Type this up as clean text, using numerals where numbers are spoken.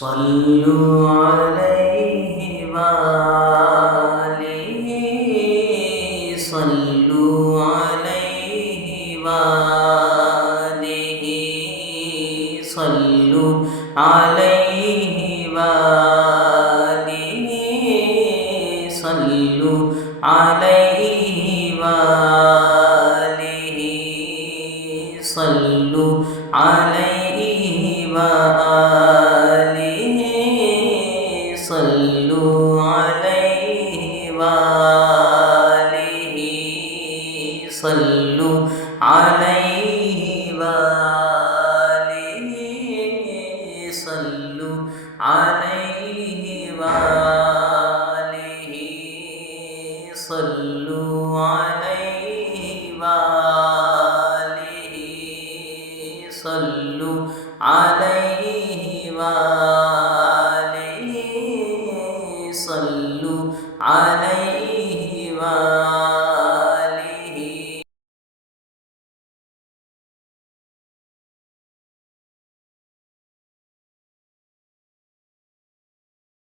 صلوا عليه وآله صلوا عليه وآله صلوا عليه وآله صلوا عليه وآله صلوا عليه وآله صلوا عليه وآله صلوا عليه وآله صلوا عليه وآله صلوا عليه وآله صلوا عليه وآله صلوا عليه وآله